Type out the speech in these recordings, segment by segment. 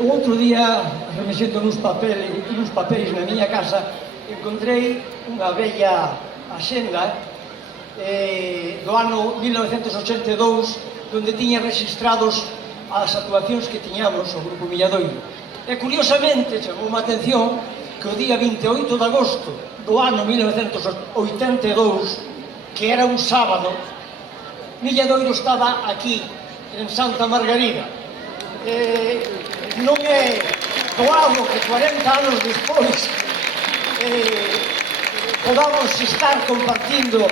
O outro día, remexendo nuns papéis na miña casa, encontrei unha bella axenda do ano 1982, donde tiña registrados as actuacións que tiñamos o Grupo Milladoiro. E curiosamente chamou a atención que o día 28 de agosto do ano 1982, que era un sábado, Milladoiro estaba aquí, en Santa Margarida. Non é doado que 40 anos despois podamos estar compartindo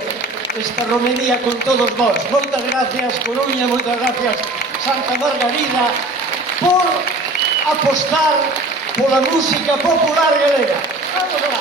esta romería con todos vós. Moitas gracias, Coruña, moitas gracias, Santa Margarida, por apostar pola música popular galega. Vamos lá.